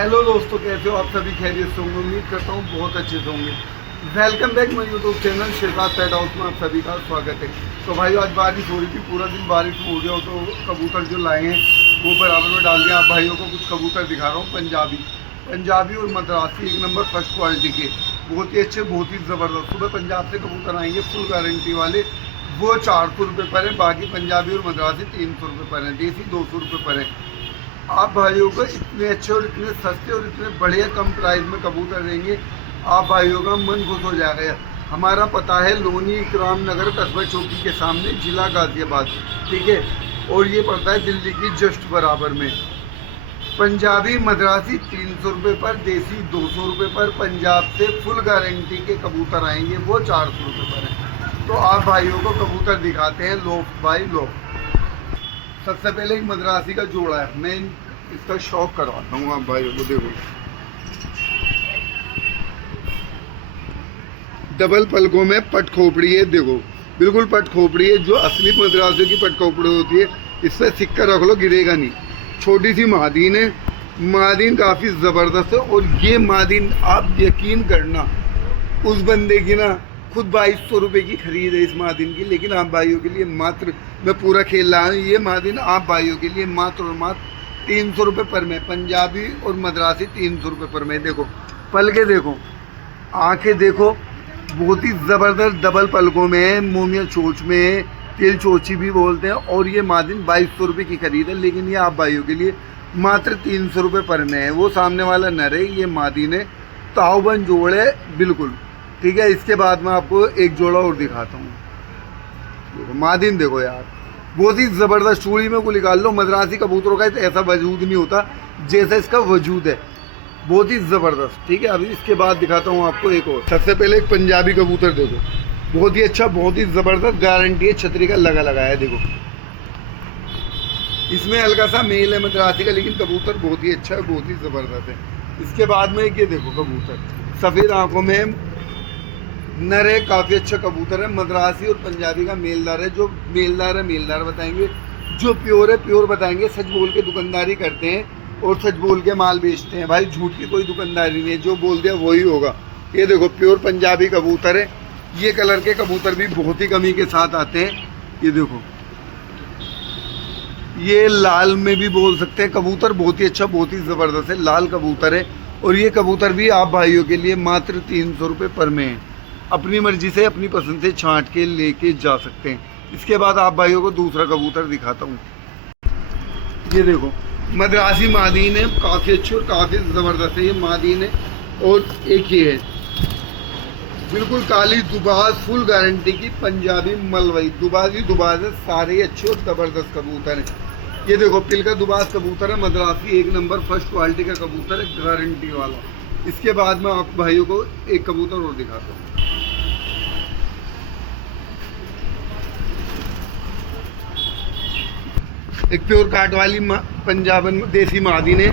Hello दोस्तों, कैसे हो आप सभी? खैरियत से होंगे, उम्मीद करता हूँ बहुत अच्छे से होंगे। Welcome back my YouTube channel Sherbaz pet house में आप सभी का स्वागत है। तो भाई आज बारिश हो रही थी, पूरा दिन बारिश हो गया, तो कबूतर जो लाए हैं वो बराबर में डाल दिया। आप भाइयों को कुछ कबूतर दिखा रहा हूँ, पंजाबी और मद्रासी, एक नंबर फर्स्ट क्वालिटी के, बहुत ही अच्छे, बहुत ही ज़बरदस्त। सुबह पंजाब से कबूतर आएंगे फुल गारंटी वाले, वो 400 रुपये पर है। बाकी पंजाबी और मद्रासी 300 रुपये पर है, देसी 200 रुपये पर है। आप भाइयों को इतने अच्छे और इतने सस्ते और इतने बढ़िया कम प्राइस में कबूतर देंगे, आप भाइयों का मन खुश हो जाएगा। हमारा पता है लोनी इकराम नगर, कस्बा चौकी के सामने, जिला गाजियाबाद, ठीक है। और ये पड़ता है दिल्ली की जस्ट बराबर में। पंजाबी मद्रासी 300 रुपये पर, देसी 200 रुपये पर। पंजाब से फुल गारंटी के कबूतर आएंगे, वो 400 रुपये पर है। तो आप भाइयों को कबूतर दिखाते हैं लोफ्ट बाई लोफ्ट। सबसे पहले एक मद्रासी का जोड़ा है, मैं इसका शौक करवाता हूँ आप भाइयों को। देखो, डबल पलकों में पट खोपड़ी है, देखो बिल्कुल पट खोपड़ी है, जो असली मद्रासियों की पट खोपड़ी होती है। इस पर सिक्का रख लो, गिरेगा नहीं। छोटी सी मादीन है, मादीन काफ़ी ज़बरदस्त है। और ये मादीन आप यकीन करना, उस बंदे की ना खुद 2200 रुपये की खरीद है इस मादिन की, लेकिन आप भाइयों के लिए मात्र, मैं पूरा खेल रहा हूँ, ये मादिन आप भाइयों के लिए मात्र और मात्र 300 रुपये पर में। पंजाबी और मद्रासी 300 रुपये पर में। देखो पलके, देखो आंखें, देखो बहुत ही ज़बरदस्त डबल पलकों में, मोमिया चोच में, तेल चोची भी बोलते हैं। और ये मादिन 2200 रुपये की खरीद है, लेकिन ये आप भाइयों के लिए मात्र 300 रुपये पर में है। वो सामने वाला नर है, ये मादिन है, ताऊबन जोड़ है बिल्कुल, ठीक है। इसके बाद मैं आपको एक जोड़ा और दिखाता हूँ। देखो मादिन, देखो यार बहुत ही ज़बरदस्त। चूड़ी में को निकाल लो, मद्रासी कबूतरों का ऐसा वजूद नहीं होता जैसा इसका वजूद है, बहुत ही ज़बरदस्त, ठीक है। अभी इसके बाद दिखाता हूँ आपको एक और। सबसे पहले एक पंजाबी कबूतर देखो, बहुत ही अच्छा, बहुत ही ज़बरदस्त, गारंटी है, छतरी का लगा है। देखो इसमें हल्का सा मेल है मद्रासी का, लेकिन कबूतर बहुत ही अच्छा है, बहुत ही ज़बरदस्त है। इसके बाद में ये देखो कबूतर, सफ़ेद आँखों में नर है, काफ़ी अच्छा कबूतर है। मद्रासी और पंजाबी का मेलदार है। जो मेलदार है मेलदार बताएंगे, जो प्योर है प्योर बताएंगे। सच बोल के दुकानदारी करते हैं और सच बोल के माल बेचते हैं भाई, झूठ की कोई दुकानदारी नहीं है, जो बोल दिया वही होगा। ये देखो प्योर पंजाबी कबूतर है। ये कलर के कबूतर भी बहुत ही कमी के साथ आते हैं। ये देखो, ये लाल में भी बोल सकते हैं कबूतर, बहुत ही अच्छा, बहुत ही ज़बरदस्त है, लाल कबूतर है। और ये कबूतर भी आप भाइयों के लिए मात्र 300 रुपये पर में है। अपनी मर्जी से, अपनी पसंद से छांट के लेके जा सकते हैं। इसके बाद आप भाइयों को दूसरा कबूतर दिखाता हूँ। ये देखो मद्रासी मादीन है, काफ़ी अच्छी और काफ़ी ज़बरदस्त है ये मादीन है। और एक ये है बिल्कुल काली दुबाज, फुल गारंटी की पंजाबी मलवई, दुबाज ही दुबाज है, सारे अच्छे और ज़बरदस्त कबूतर हैं। ये देखो पिल का दुबाज कबूतर है, मद्रासी एक नंबर फर्स्ट क्वालिटी का कबूतर है, गारंटी वाला। इसके बाद मैं आप भाइयों को एक कबूतर और दिखाता हूँ। एक प्योर काट वाली पंजाबन देसी मादीन है,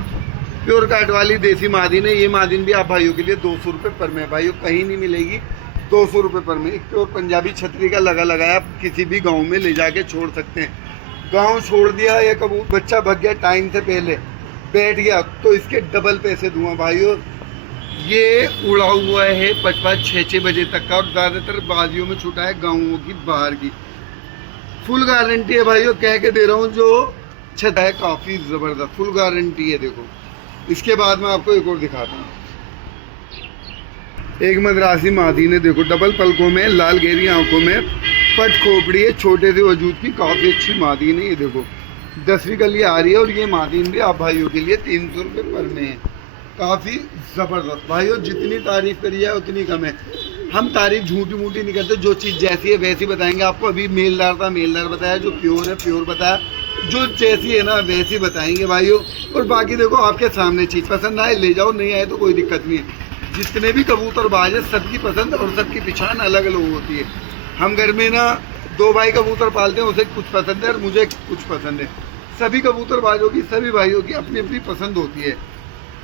प्योर काट वाली देसी मादीन है। ये मादीन भी आप भाइयों के लिए 200 रुपये पर में, भाइयों कहीं नहीं मिलेगी, 200 रुपये पर में। एक प्योर पंजाबी छतरी का लगाया, आप किसी भी गांव में ले जाके छोड़ सकते हैं। गांव छोड़ दिया या कबूतर बच्चा भग गया टाइम से पहले, बैठ गया, तो इसके डबल पैसे दूंगा भाइयों। ये उड़ा हुआ है 5-6 बजे तक का, और ज़्यादातर बाजियों में छुटा है गाँवों की बाहर की। फुल गारंटी है भाइयों, कह के दे रहा हूँ, जो छत है काफ़ी ज़बरदस्त, फुल गारंटी है। देखो इसके बाद मैं आपको एक और दिखाता हूँ। एक मद्रासी मादीन है, देखो डबल पलकों में, लाल घेरी आंखों में, पट खोपड़ी है, छोटे से वजूद की, काफ़ी अच्छी मादीन है। ये देखो 10वीं कली आ रही है। और ये मादीन भी आप भाइयों के लिए 300 रुपये पर में है, काफ़ी ज़बरदस्त। भाइयों जितनी तारीफ़ करी है उतनी कम है, हम तारीफ झूठी मूठी नहीं करते, जो चीज़ जैसी है वैसी बताएंगे आपको। अभी मेलदार था, मेलदार बताया, जो प्योर है प्योर बताया, जो जैसी है ना वैसी बताएंगे भाइयों। और बाकी देखो आपके सामने चीज़ पसंद आए ले जाओ, नहीं आए तो कोई दिक्कत नहीं है। जितने भी कबूतरबाज है सबकी पसंद और सबकी पहचान अलग अलग होती है। हम घर में ना 2 भाई कबूतर पालते हैं, उसे कुछ पसंद है और मुझे कुछ पसंद है। सभी कबूतरबाजों की, सभी भाइयों की अपनी अपनी पसंद होती है,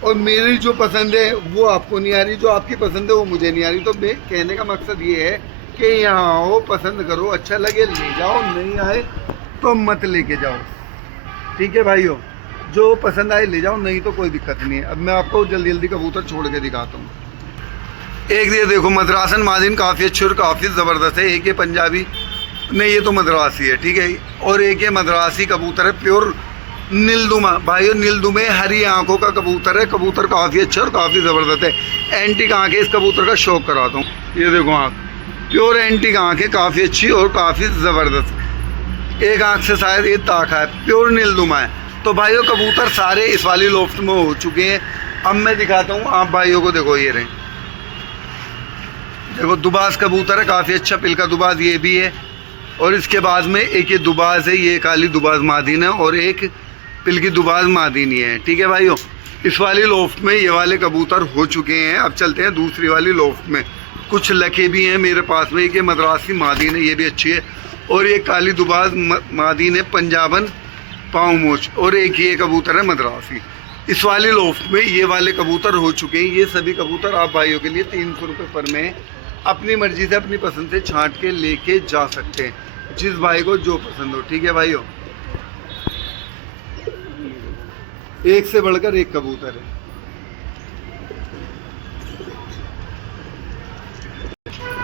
और मेरी जो पसंद है वो आपको नहीं आ रही, जो आपकी पसंद है वो मुझे नहीं आ रही। तो मैं कहने का मकसद ये है कि यहाँ आओ, पसंद करो, अच्छा लगे ले जाओ, नहीं आए तो मत लेके जाओ, ठीक है भाइयों। जो पसंद आए ले जाओ, नहीं तो कोई दिक्कत नहीं है। अब मैं आपको जल्दी जल्दी कबूतर छोड़ के दिखाता हूँ। एक ये देखो मद्रासन मादिन काफ़ी अच्छी और काफ़ी ज़बरदस्त है। एक ये पंजाबी नहीं, ये तो मद्रासी है, ठीक है। और एक ये मद्रासी कबूतर है प्योर नीलदुमा। भाइयों नीलदुमे हरी आंखों का कबूतर है। कबूतर काफ़ी अच्छा और काफ़ी ज़बरदस्त है। एंटीक आँखें, इस कबूतर का शौक कराता हूँ। ये देखो आँख प्योर एंटीक आँखें, काफ़ी अच्छी और काफ़ी ज़बरदस्त। एक आँख से शायद ये ताका है, प्योर नीलदुमा है। तो भाइयों कबूतर सारे इस वाली लोफ्ट में हो चुके हैं। अब मैं दिखाता हूँ आप भाइयों को। देखो ये रहे, देखो दुबास कबूतर है, काफ़ी अच्छा पिल का दुबास ये भी है। और इसके बाद में एक ये दुबास है, ये काली दुबास मादीन है, और एक पिल की दुबास मादीनी है, ठीक है भाइयों। इस वाली लोफ्ट में ये वाले कबूतर हो चुके हैं। अब चलते हैं दूसरी वाली लोफ्ट में। कुछ लखे भी हैं मेरे पास में। एक ये मद्रासी मादीन है, ये भी अच्छी है। और ये काली दुबास मादीन है, पंजाबन पाँव मोच। और एक ये कबूतर है मद्रासी। इस वाली लोफ्ट में ये वाले कबूतर हो चुके हैं। ये सभी कबूतर आप भाइयों के लिए 300 रुपये पर में अपनी मर्जी से अपनी पसंद से छांट के लेके जा सकते हैं, जिस भाई को जो पसंद हो, ठीक है भाइयों। एक से बढ़कर एक कबूतर है।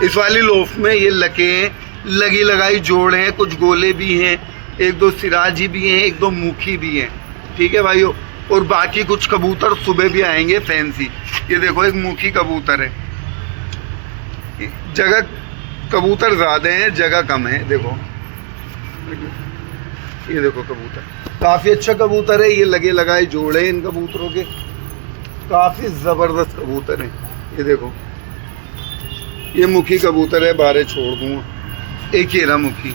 इस वाली लोफ्ट में ये लके हैं, लगी लगाई जोड़ हैं, कुछ गोले भी हैं, एक दो सिराजी भी हैं, एक दो मुखी भी हैं, ठीक है भाइयों। और बाकी कुछ कबूतर सुबह भी आएंगे फैंसी। ये देखो एक मुखी कबूतर है। जगह कबूतर ज़्यादा हैं, जगह कम है। देखो ये देखो कबूतर काफ़ी अच्छा कबूतर है। ये लगे लगाए जोड़े इन कबूतरों के, काफ़ी ज़बरदस्त कबूतर हैं। ये देखो ये मुखी कबूतर है, बारे छोड़ दूँगा। एक ही रहा मुखी,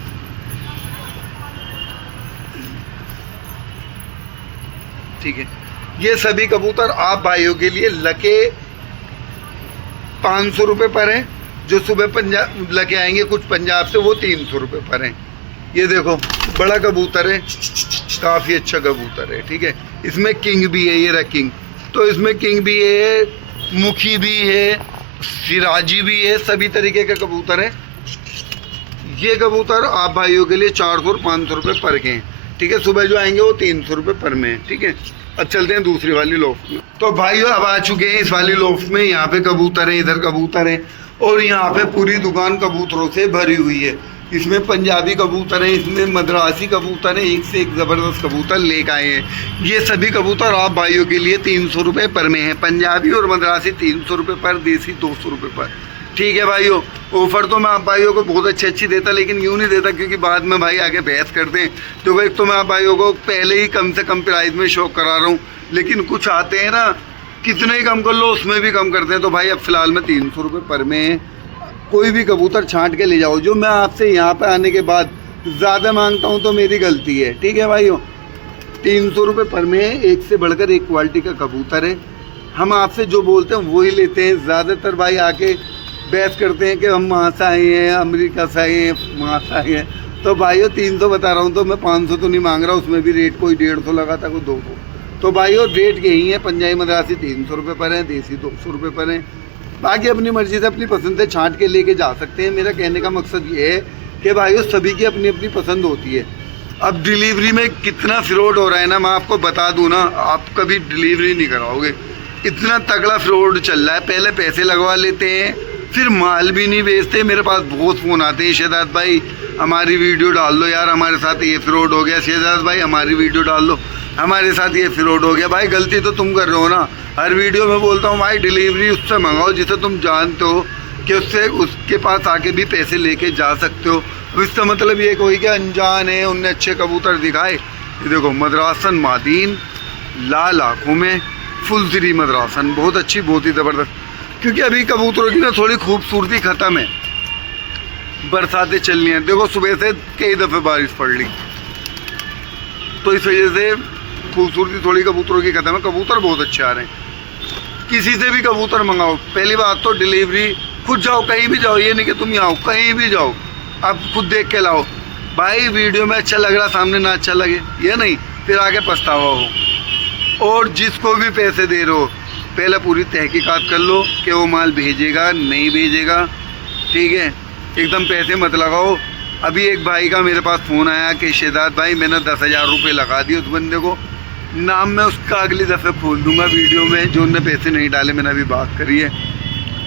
ठीक है। ये सभी कबूतर आप भाइयों के लिए लके 500 रुपये पर हैं। जो सुबह पंजाब लके आएंगे कुछ पंजाब से, वो 300 रुपये पर हैं। ये देखो बड़ा कबूतर है, काफ़ी अच्छा कबूतर है, ठीक है। इसमें किंग भी है, ये रहा किंग। तो इसमें किंग भी है, मुखी भी है, सिराजी भी है, सभी तरीके के कबूतर है। ये कबूतर आप भाइयों के लिए 400 और 500 रुपये पर के हैं, ठीक है। सुबह जो आएंगे वो 300 रुपये पर में है, ठीक है। अब चलते हैं दूसरी वाली लोफ्ट में। तो भाइयों अब आ चुके हैं इस वाली लोफ्ट में। यहाँ पे कबूतर है, इधर कबूतर है, और यहाँ पे पूरी दुकान कबूतरों से भरी हुई है। इसमें पंजाबी कबूतर है, इसमें मद्रासी कबूतर है, एक से एक ज़बरदस्त कबूतर लेकर आए हैं। ये सभी कबूतर आप भाइयों के लिए 300 रुपये पर में है। पंजाबी और मद्रासी 300 रुपये पर, देसी 200 रुपये पर, ठीक है भाइयों। ऑफ़र तो मैं आप भाइयों को बहुत अच्छी देता, लेकिन यूँ नहीं देता क्योंकि बाद में भाई आगे बहस करते हैं। तो एक तो मैं आप भाइयों को पहले ही कम से कम प्राइस में शो करा रहा हूँ, लेकिन कुछ आते हैं ना कितने ही कम कर लो उसमें भी कम करते हैं। तो भाई अब फ़िलहाल में 300 रुपये पर में कोई भी कबूतर छांट के ले जाओ। जो मैं आपसे यहाँ पे आने के बाद ज़्यादा मांगता हूँ तो मेरी गलती है, ठीक है भाइयों। 300 रुपये पर में एक से बढ़कर एक क्वालिटी का कबूतर है। हम आपसे जो बोलते हैं वही लेते हैं। ज़्यादातर भाई आके बहस करते हैं कि हम वहाँ से आए हैं, अमेरिका से आए हैं, वहाँ से आए हैं। तो भाइयों 300 बता रहा हूँ, तो मैं 500 तो नहीं मांग रहा। उसमें भी रेट कोई 150 लगा था, कोई 200। तो भाइयों रेट यही है। पंजाबी मद्रासी 300 रुपये पर है, देसी 200 रुपये पर है। बाकी अपनी मर्जी से अपनी पसंद से छांट के लेके जा सकते हैं। मेरा कहने का मकसद ये है कि भाइयों सभी की अपनी अपनी पसंद होती है। अब डिलीवरी में कितना फ्रॉड हो रहा है ना, मैं आपको बता दूं ना, आप कभी डिलीवरी नहीं कराओगे। इतना तगड़ा फ्रॉड चल रहा है। पहले पैसे लगवा लेते हैं, फिर माल भी नहीं बेचते। मेरे पास बहुत फ़ोन आते हैं, शहजाद भाई हमारी वीडियो डाल दो यार, हमारे साथ ये फ्रॉड हो गया। शहजाद भाई हमारी वीडियो डाल दो, हमारे साथ ये फ्रॉड हो गया। भाई गलती तो तुम कर रहे हो ना। हर वीडियो में बोलता हूँ भाई डिलीवरी उससे मंगाओ जिसे तुम जानते हो कि उसके पास आके भी पैसे लेके जा सकते हो। इसका मतलब ये कोई कि अनजान है, उनने अच्छे कबूतर दिखाए। ये देखो मद्रासन मादीन, लाल आँखों में, फुल सिरी मद्रासन, बहुत अच्छी, बहुत ही ज़बरदस्त। क्योंकि अभी कबूतरों की ना थोड़ी खूबसूरती ख़त्म है, बरसातें चल रही हैं। देखो सुबह से कई दफ़े बारिश पड़ ली, तो इस वजह से खूबसूरती थोड़ी कबूतरों की ख़त्म है। कबूतर बहुत अच्छे आ रहे हैं। किसी से भी कबूतर मंगाओ। पहली बात तो डिलीवरी खुद जाओ, कहीं भी जाओ, ये नहीं कि तुम यहाँ आओ, कहीं भी जाओ आप खुद देख के लाओ। भाई वीडियो में अच्छा लग रहा, सामने ना अच्छा लगे, ये नहीं फिर आगे पछतावा हो। और जिसको भी पैसे दे रहे हो पहले पूरी तहकीकात कर लो कि वो माल भेजेगा नहीं भेजेगा, ठीक है। एकदम पैसे मत लगाओ। अभी एक भाई का मेरे पास फ़ोन आया कि शहजाद भाई मैंने 10,000 रुपये लगा दिए उस बंदे को, नाम मैं उसका अगली दफ़े खोल दूंगा वीडियो में, जो उनने पैसे नहीं डाले, मैंने अभी बात करी है,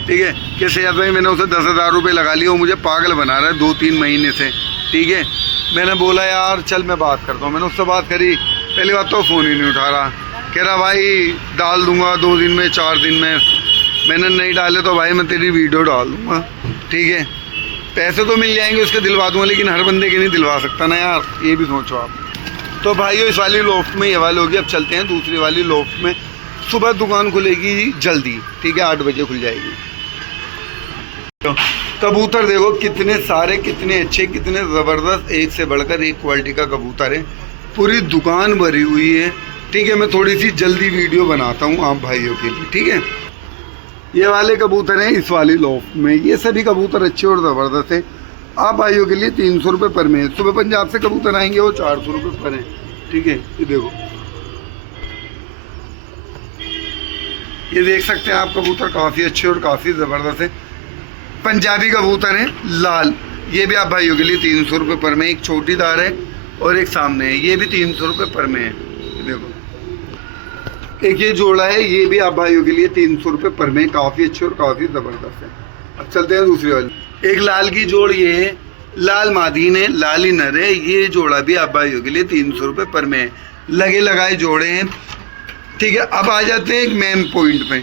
ठीक है। कि सैयद भाई मैंने उसे 10,000 रुपये लगा लिए, वो मुझे पागल बना रहा है 2-3 महीने से, ठीक है। मैंने बोला यार चल मैं बात करता हूँ, मैंने उससे बात करी, पहली बात तो फ़ोन ही नहीं उठा रहा, कह रहा भाई डाल दूंगा 2 दिन में 4 दिन में। मैंने नहीं डाले तो भाई मैं तेरी वीडियो डाल दूंगा, ठीक है। पैसे तो मिल जाएंगे उसके दिलवा दूंगा, लेकिन हर बंदे के नहीं दिलवा सकता ना यार, ये भी सोचो आप। तो भाइयों इस वाली लोफ्ट में ये वाली होगी, अब चलते हैं दूसरी वाली लोफ्ट में। सुबह दुकान खुलेगी जल्दी, ठीक है, 8 बजे खुल जाएगी। तो कबूतर देखो कितने सारे, कितने अच्छे, कितने ज़बरदस्त, एक से बढ़कर एक क्वालिटी का कबूतर है, पूरी दुकान भरी हुई है, ठीक है। मैं थोड़ी सी जल्दी वीडियो बनाता हूँ आप भाइयों के लिए, ठीक है। ये वाले कबूतर हैं इस वाली लोफ्ट में, ये सभी कबूतर अच्छे और ज़बरदस्त है। आप भाइयों के लिए 300 रुपये पर में। सुबह पंजाब से कबूतर आएंगे वो 400 रुपये पर है, ठीक है। ये देखो, ये देख सकते हैं आप, कबूतर काफ़ी अच्छे और काफ़ी ज़बरदस्त है। पंजाबी कबूतर हैं लाल, ये भी आप भाइयों के लिए 300 रुपये पर में। एक छोटी दार है और एक सामने है, ये भी 300 रुपये पर में है। देखो एक ये जोड़ा है, ये भी आप भाइयों के लिए 300 रुपये पर में, काफ़ी अच्छे और काफ़ी ज़बरदस्त है। अब चलते हैं दूसरी वाली। एक लाल की जोड़, ये है लाल मादीन है, लाल ही नर है, ये जोड़ा भी आप भाइयों के लिए 300 रुपये पर में है। लगे लगाए जोड़े हैं, ठीक है। अब आ जाते हैं एक मेन पॉइंट पे।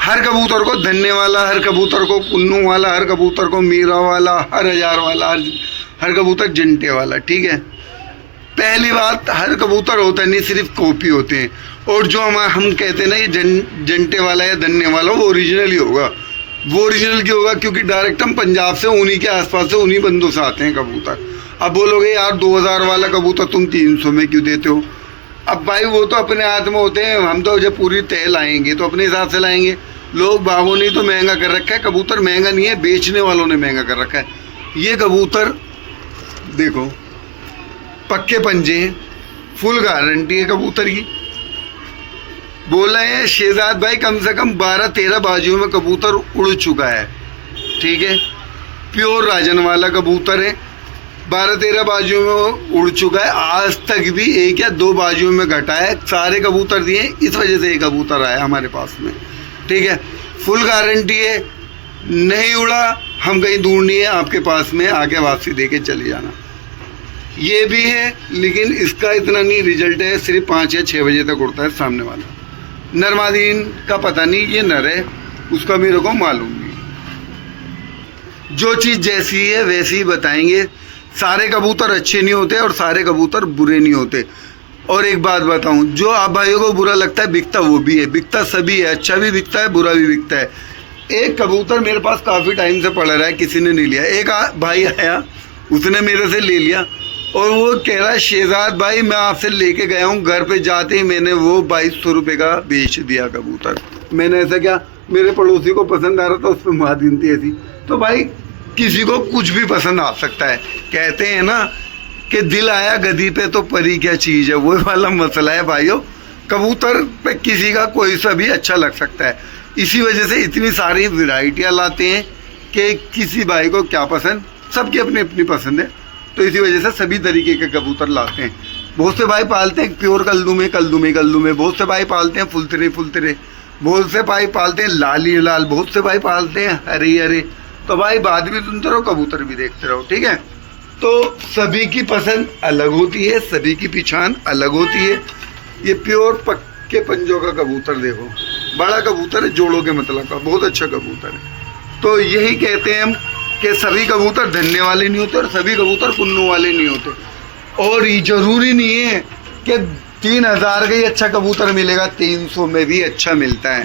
हर कबूतर को धन्ने वाला, हर कबूतर को कुन्नू वाला, हर कबूतर को मीरा वाला, हर हजार वाला, हर कबूतर जंटे वाला, ठीक है। पहली बात, हर कबूतर होता नहीं, सिर्फ कॉपी होते हैं। और जो हम कहते हैं ना ये जंटे वाला या धन्ने वाला, वो ओरिजिनल ही होगा। वो ओरिजिनल क्यों होगा? क्योंकि डायरेक्ट हम पंजाब से, उन्हीं के आसपास से, उन्हीं बंदों से आते हैं कबूतर। अब बोलोगे यार 2000 वाला कबूतर तुम 300 में क्यों देते हो? अब भाई वो तो अपने हाथ में होते हैं, हम तो जब पूरी तय लाएंगे तो अपने हिसाब से लाएंगे। लोग बाबों ने तो महंगा कर रखा है, कबूतर महंगा नहीं है, बेचने वालों ने महंगा कर रखा है। ये कबूतर देखो पक्के पंजे हैं, फुल गारंटी है कबूतर की। बोल रहे हैं शहजाद भाई कम से कम 12-13 बाजुओं में कबूतर उड़ चुका है, ठीक है। प्योर राजन वाला कबूतर है, 12-13 बाजुओं में उड़ चुका है, आज तक भी 1 या 2 बाजुओं में घटा है। सारे कबूतर दिए, इस वजह से ये कबूतर आया हमारे पास में, ठीक है। फुल गारंटी है, नहीं उड़ा हम कहीं दूर नहीं है, आपके पास में आके वापसी दे के चले जाना। ये भी है, लेकिन इसका इतना नहीं रिजल्ट है, सिर्फ 5 या 6 बजे तक उड़ता है सामने वाला। नरमादीन का पता नहीं, ये नर है, उसका मेरे को मालूम नहीं। जो चीज़ जैसी है वैसी ही बताएंगे। सारे कबूतर अच्छे नहीं होते और सारे कबूतर बुरे नहीं होते। और एक बात बताऊं, जो आप भाइयों को बुरा लगता है बिकता वो भी है, बिकता सभी है, अच्छा भी बिकता है, बुरा भी बिकता है। एक कबूतर मेरे पास काफ़ी टाइम से पड़ा रहा है, किसी ने नहीं लिया। एक भाई आया, उसने मेरे से ले लिया और वो कह रहा है शहजाद भाई मैं आपसे लेके गया हूँ, घर पे जाते ही मैंने वो 2200 रुपये का बेच दिया कबूतर। मैंने ऐसा क्या, मेरे पड़ोसी को पसंद आ रहा था, उस पर मादीन थी ऐसी। तो भाई किसी को कुछ भी पसंद आ सकता है। कहते हैं ना कि दिल आया गदी पे तो परी क्या चीज़ है, वो वाला मसला है भाइयों। कबूतर पे किसी का कोई सा भी अच्छा लग सकता है, इसी वजह से इतनी सारी वैरायटियाँ लाते हैं कि किसी भाई को क्या पसंद, सबकी अपनी अपनी पसंद है, तो इसी वजह से सभी तरीके के कबूतर लाते हैं। बहुत से भाई पालते हैं प्योर कल्दूमे, बहुत से भाई पालते हैं फुलतरे, बहुत से भाई पालते हैं लाली लाल, बहुत से भाई पालते हैं हरे। तो भाई बात भी सुनते रहो, कबूतर भी देखते रहो, ठीक है। तो सभी की पसंद अलग होती है, सभी की पहचान अलग होती है। ये प्योर पक्के पंजों का कबूतर देखो, बड़ा कबूतर है, जोड़ों के मतलब का, बहुत अच्छा कबूतर है। तो यही कहते हैं हम कि सभी कबूतर धन्ने वाले नहीं होते और सभी कबूतर कुन्नू वाले नहीं होते। और ये जरूरी नहीं है कि 3000 का ही अच्छा कबूतर मिलेगा, 300 में भी अच्छा मिलता है।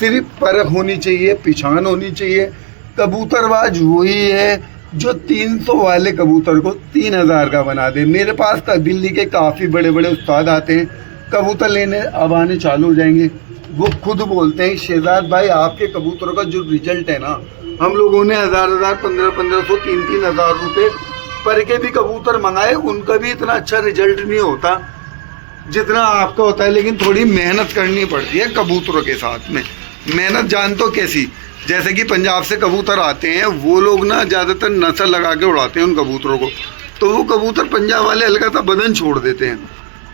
सिर्फ परख होनी चाहिए, पहचान होनी चाहिए। कबूतरबाज वही है जो 300 वाले कबूतर को 3000 का बना दे। मेरे पास का दिल्ली के काफ़ी बड़े बड़े उस्ताद आते हैं, कबूतर लेने अब आने चालू हो जाएंगे। वो खुद बोलते हैं शहजाद भाई आपके कबूतरों का जो रिजल्ट है ना, हम लोगों ने 1000 1500 3-3000 रुपये पर के भी कबूतर मंगाए, उनका भी इतना अच्छा रिजल्ट नहीं होता जितना आपका होता है। लेकिन थोड़ी मेहनत करनी पड़ती है कबूतरों के साथ में। मेहनत जान तो कैसी, जैसे कि पंजाब से कबूतर आते हैं, वो लोग ना ज़्यादातर नस्ल लगा के उड़ाते हैं उन कबूतरों को, तो वो कबूतर पंजाब वाले हल्का सा बदन छोड़ देते हैं।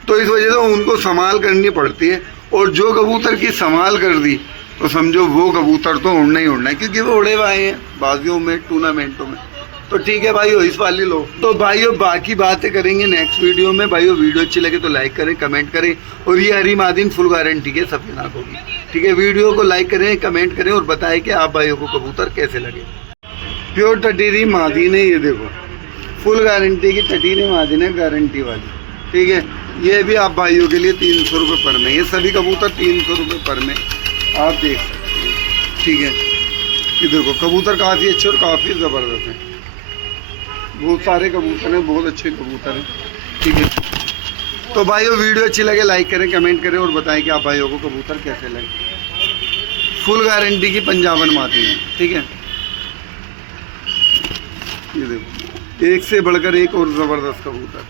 तो इस वजह से उनको संभाल करनी पड़ती है। और जो कबूतर की संभाल कर दी तो समझो वो कबूतर तो उड़ना ही उड़ना है, क्योंकि वो उड़े हुए आए हैं बाजियों में, टूर्नामेंटों में। तो ठीक है भाइयों, इस वाली लो। तो भाइयों बाकी बातें करेंगे नेक्स्ट वीडियो में। भाइयों वीडियो अच्छी लगे तो लाइक करें, कमेंट करें। और ये हरी मादीन फुल गारंटी के सफेद आंखों की, ठीक है। वीडियो को लाइक करें, कमेंट करें और बताएं कि आप भाइयों को कबूतर कैसे लगे। प्योर टटीरी मादीन है, ये देखो फुल गारंटी की टटीरी मादीन है, गारंटी वाली, ठीक है। ये भी आप भाइयों के लिए 300 रुपये पर में, ये सभी कबूतर 300 रुपये पर में आप देख सकते हैं, ठीक है। ये देखो कबूतर काफ़ी अच्छे और काफ़ी ज़बरदस्त हैं, बहुत सारे कबूतर हैं, बहुत अच्छे कबूतर हैं, ठीक है। तो भाइयों वीडियो अच्छी लगे लाइक करें, कमेंट करें और बताएं कि आप भाइयों को कबूतर कैसे लगे। फुल गारंटी की पंजाबन मादी है, ठीक है। ये देखो एक से बढ़कर एक और ज़बरदस्त कबूतर।